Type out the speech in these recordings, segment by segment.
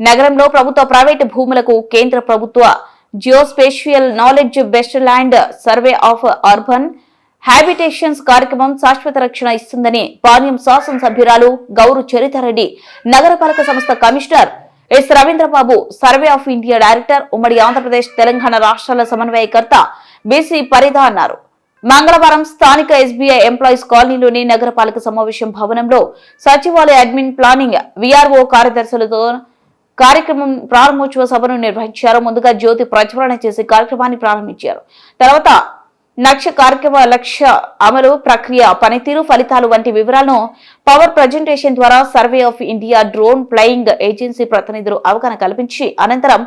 నగరంలో ప్రభుత్వ ప్రైవేటు భూములకు కేంద్ర ప్రభుత్వ geospatial knowledge based land survey of urban habitations కార్యక్రమం శాశ్వత రక్షణ ఇస్తుందని పాణ్యం శాసనసభ్యురాలు గౌరు చరితారెడ్డి నగరపాలక సంస్థ commissioner S Ravindrababu survey of India director ఉమ్మడి ఆంధ్రప్రదేశ్ తెలంగాణ రాష్ట్రాల సమన్వయకర్త బీసీ పరిధా అన్నారు. మంగళవారం స్థానిక ఎస్బీఐ ఎంప్లాయీస్ కాలనీలోని నగరపాలక సమావేశం భవనంలో సచివాలయ అడ్మిన్ ప్లానింగ్ వీఆర్ఓ కార్యదర్శులతో కార్యక్రమం ప్రారంభోత్సవ సభను నిర్వహించారు. ముందుగా జ్యోతి ప్రజ్వలన చేసి కార్యక్రమాన్ని ప్రారంభించారు. తర్వాత లక్ష్య కార్యక్రమ లక్ష్య అమలు ప్రక్రియ పనితీరు ఫలితాలు వంటి వివరాలను పవర్ ప్రజెంటేషన్ ద్వారా survey of India drone flying agency ప్రతినిధులు అవగాహన కల్పించి అనంతరం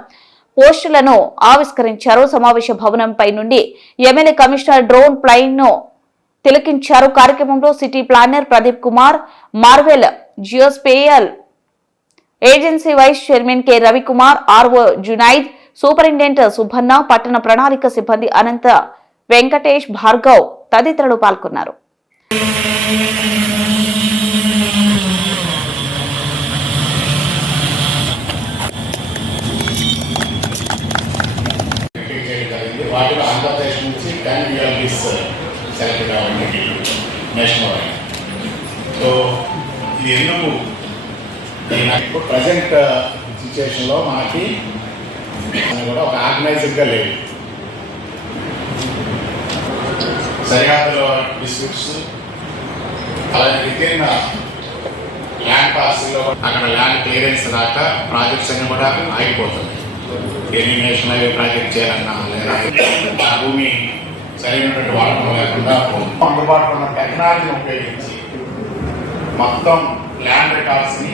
పోస్టులను ఆవిష్కరించారు. సమావేశ భవనంపై నుండి ఎమ్మెల్యే కమిషనర్ డ్రోన్ ఫ్లయింగ్ను తిలకించారు. కార్యక్రమంలో city planner Pradeep Kumar Marvel geospatial agency vice chairman K Ravikumar RO Junaid superintendent Subbanna పట్టణ ప్రణాళిక సిబ్బంది అనంత వెంకటేష్ భార్గవ్ తదితరులు పాల్గొన్నారు. ఎంపిక చేయడం వాటిలో ఆంధ్రప్రదేశ్ నుంచి టెన్ యూఎల్బీస్ సెలెక్ట్ కావడం నేషనల్ సో ఇది ఎందుకు ఇప్పుడు ప్రజెంట్ సిచ్యువేషన్లో మనకి కూడా ఒక ఆర్గనైజ్డ్గా లేదు సరిహద్దులో డిస్ప్యూట్స్ అలాగే వితిన్ ల్యాండ్ పార్సల్లో అక్కడ ల్యాండ్ క్లియరెన్స్ దాకా ప్రాజెక్ట్స్ అన్ని కూడా ఆగిపోతుంది ఎలిమినేషన్ నేషనల్ ప్రాజెక్ట్ చేయాలన్నా లేదా ఆ భూమి సరైనటువంటి వాడకం లేకుండా అందుబాటులో ఉన్న టెక్నాలజీని ఉపయోగించి మొత్తం ల్యాండ్ రికార్డ్స్ని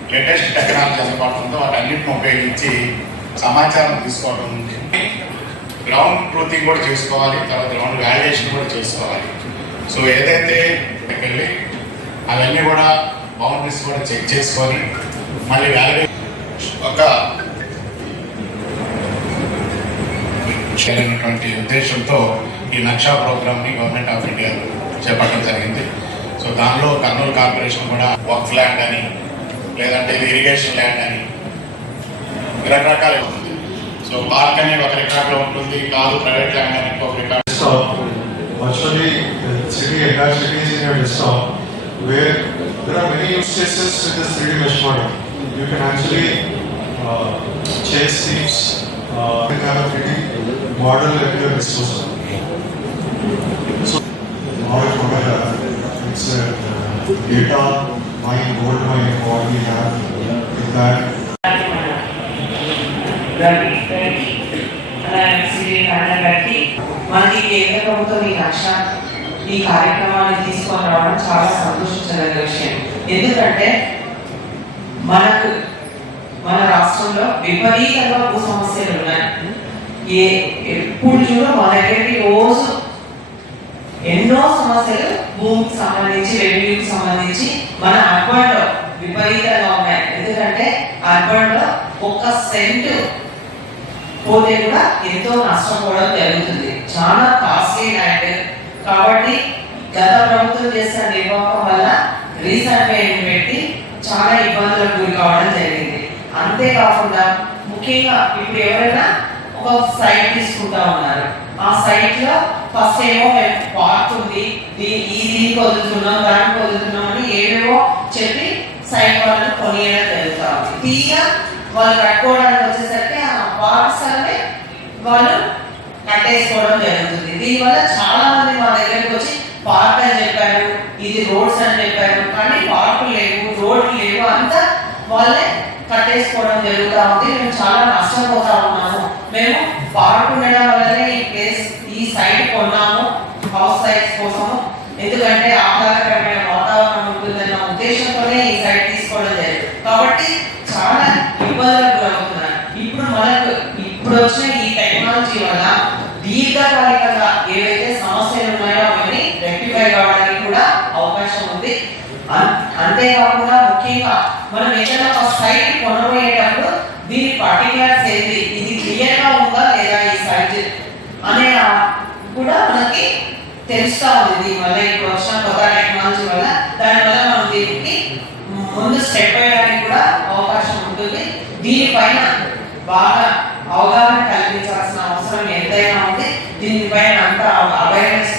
లేటెస్ట్ టెక్నాలజీ అందుబాటులో ఉందో వాటన్నిటిని ఉపయోగించి సమాచారం తీసుకోవడం గ్రౌండ్ ట్రూతింగ్ కూడా చేసుకోవాలి తర్వాత గ్రౌండ్ వ్యాలిడేషన్ కూడా చేసుకోవాలి. సో ఏదైతే వెళ్ళి అవన్నీ కూడా బౌండరీస్ కూడా చెక్ చేసుకొని మళ్ళీ వ్యాల్యూ ఒక చేరినటువంటి ఉద్దేశంతో ఈ నక్షా ప్రోగ్రామ్ని గవర్నమెంట్ ఆఫ్ ఇండియా చేపట్టడం జరిగింది. సో దానిలో కర్నూలు కార్పొరేషన్ కూడా వర్క్ ల్యాండ్ అని లేదంటే ఇది ఇరిగేషన్ ల్యాండ్ అని రకరకాల ఉంటుంది సో పార్క్ అనేది ఒక రికార్డులో ఉంటుంది కాదు ప్రైవేట్ ల్యాండ్ అని ఇంకొక record Desktop, virtually the city, entire city is in your desktop, where there are many use cases with this 3D mesh model. You can actually uh, chase thieves, uh, and have a 3D model at your disposal. So, model model, uh, it's a uh, data my goal, my goal we have is that మనకి కేంద్ర ప్రభుత్వం ఈ లక్ష ఈ కార్యక్రమాన్ని తీసుకొని రావడం చాలా సంతోషించదగిన విషయం. ఎందుకంటే మనకు మన రాష్ట్రంలో విపరీతంగా భూ సమస్యలు ఉన్నాయి. ఏ ఎప్పుడు చూడ మన దగ్గరికి రోజు ఎన్నో సమస్యలు భూమికి సంబంధించి రెవెన్యూకి సంబంధించి మన అర్బన్లో విపరీతంగా ఉన్నాయి. ఎందుకంటే అర్బన్లో ఒక్క సెంట్ పోతే కూడా ఎంతో నష్టపోవడం జరుగుతుంది. చాలా కాస్ట్లీ ల్యాండ్ కాబట్టి గత ప్రభుత్వం చేసిన నిర్వాహకం వల్ల రీసర్వేని పెట్టి చాలా ఇబ్బందులకు గురి కావడం జరిగింది. అంతేకాకుండా ముఖ్యంగా ఇప్పుడు ఎవరైనా ఒక సైట్ తీసుకుంటా ఉన్నారు. ఆ సైట్లో ఫస్ట్ ఏమో మేము పార్క్ ఉంది. ఈ దీనికి వదులుతున్నాం దానికి వదులుతున్నాం అని ఏవేవో చెప్పి సైడ్ వాళ్ళని కొనియడం జరుగుతా ఉంది వాళ్ళు కట్టుకోవడానికి వచ్చేసరికి ఆ పార్క్స్ అనే వాళ్ళు కట్టేసుకోవడం జరుగుతుంది. దీనివల్ల చాలా మంది మా దగ్గరికి వచ్చి పార్క్ అని చెప్పారు ఇది రోడ్స్ అని చెప్పారు కానీ పార్క్ లేవు రోడ్లు లేవు అంతా వాళ్ళే కట్టేసుకోవడం జరుగుతా ఉంది. మేము చాలా నష్టపోతా ఉన్నాము. మేము పార్క్ ఉండడం వల్లనే సైట్ కొన్నాము హౌస్ సైట్స్ కోసము. ఎందుకంటే ఆహ్లాదకరమైన వాతావరణం ఉంటుందన్న ఉద్దేశంతోనే ఈ సైట్ తీసుకోవడం జరిగింది. కాబట్టి చాలా ఇబ్బందులకు గురవుతున్నారు ఇప్పుడు మనకు ఇప్పుడు వచ్చిన ఈ టెక్నాలజీ వల్ల దీర్ఘకాలికంగా ఏవైతే సమస్యలు ఉన్నాయో అవన్నీ రెక్టిఫై కావడానికి కూడా అవకాశం ఉంది. అంతేకాకుండా ముఖ్యంగా మనం ఏదైనా ఒక సైట్ కొనబోయేటప్పుడు దీని పర్టికులర్స్ ఏంటి? ఇది క్లియర్గా ఉందా లేదా ఈ సైట్ అనే కూడా మనకి తెలుస్తా ఉంది దీని వల్ల ఇప్పుడు వచ్చిన కొత్త టెక్నాలజీ వల్ల. దానివల్ల మనం దీనికి ముందు స్టెప్ వేయడానికి కూడా అవకాశం ఉంటుంది. దీనిపైన బాగా అవగాహన కల్పించాల్సిన అవసరం ఎంతైనా ఉంది. దీనిపైన అంత అవేర్నెస్